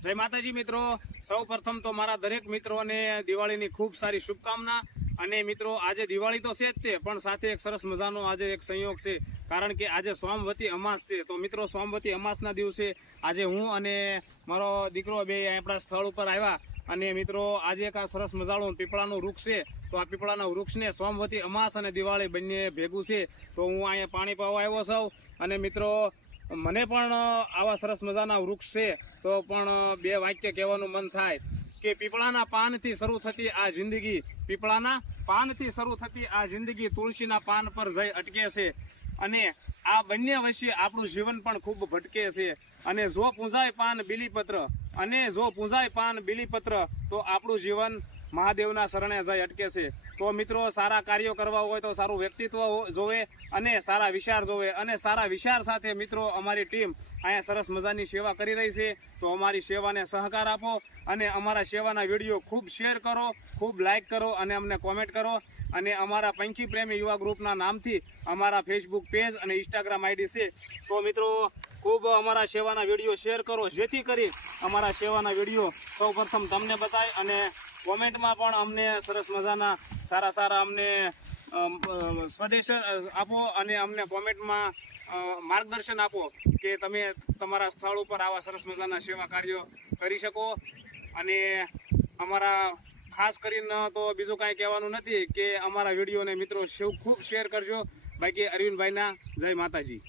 जय माताजी मित्रों, सौ प्रथम तो मारा दरेक मित्रों ने दिवाळी ની ખૂબ સારી શુભકામના। અને મિત્રો આજે દિવાળી તો છે જ તે, પણ સાથે એક સરસ મજાનો આજે એક સંયોગ છે, કારણ કે આજે સોમવતી અમાસ છે। તો મિત્રો સોમવતી અમાસના દિવસે આજે હું અને મારો દીકરો બે આપણા સ્થળ ઉપર આવ્યા અને મિત્રો આજે એક આ સરસ મજાનું પીપળાનું વૃક્ષ છે। તો આ પીપળાના વૃક્ષને સોમવતી અમાસ અને દિવાળી બંને ભેગું છે, તો હું અહીંયા પાણી પાવા આવ્યો છું। અને મિત્રો મને પણ આવા સરસ મજાના વૃક્ષ છે, તો પણ બે વાક્ય કહેવાનું મન થાય કે પીપળાના પાનથી શરૂ થતી આ જિંદગી, પીપળાના પાનથી શરૂ થતી આ જિંદગી તુલસીના પાન પર જઈ અટકે છે। અને આ બંને વચ્ચે આપણું જીવન પણ ખૂબ ભટકે છે। અને જો પૂંજાય પાન બીલીપત્ર, અને જો પૂંજાય પાન બીલીપત્ર, તો આપણું જીવન મહાદેવના શરણે જઈ અટકે છે। તો મિત્રો સારા કાર્યો કરવા હોય તો સારું વ્યક્તિત્વ જોવે અને સારા વિચાર જોવે, અને સારા વિચાર સાથે મિત્રો અમારી ટીમ અહીંયા સરસ મજાની સેવા કરી રહી છે। તો અમારી સેવાને સહકાર આપો અને અમારા સેવાના વિડીયો ખૂબ શેર કરો, ખૂબ લાઇક કરો અને અમને કોમેન્ટ કરો। અને અમારા પંખી પ્રેમી યુવા ગ્રુપના નામથી અમારા ફેસબુક પેજ અને ઇન્સ્ટાગ્રામ આઈડી છે। તો મિત્રો ખૂબ અમારા સેવાના વિડીયો શેર કરો, જેથી કરી અમારા સેવાના વિડીયો સૌપ્રથમ તમને બતાય અને કોમેન્ટમાં પણ અમને સરસ મજાના સારા સારા અમને સ્વદેશ આપો અને અમને કોમેન્ટમાં માર્ગદર્શન આપો કે તમે તમારા સ્થળ ઉપર આવા સરસ મજાના સેવા કાર્યો કરી શકો। અને અમારા ખાસ કરીને તો બીજું કાંઈ કહેવાનું નથી કે અમારા વિડીયોને મિત્રો ખૂબ શેર કરજો। બાકી અરવિંદભાઈના જય માતાજી।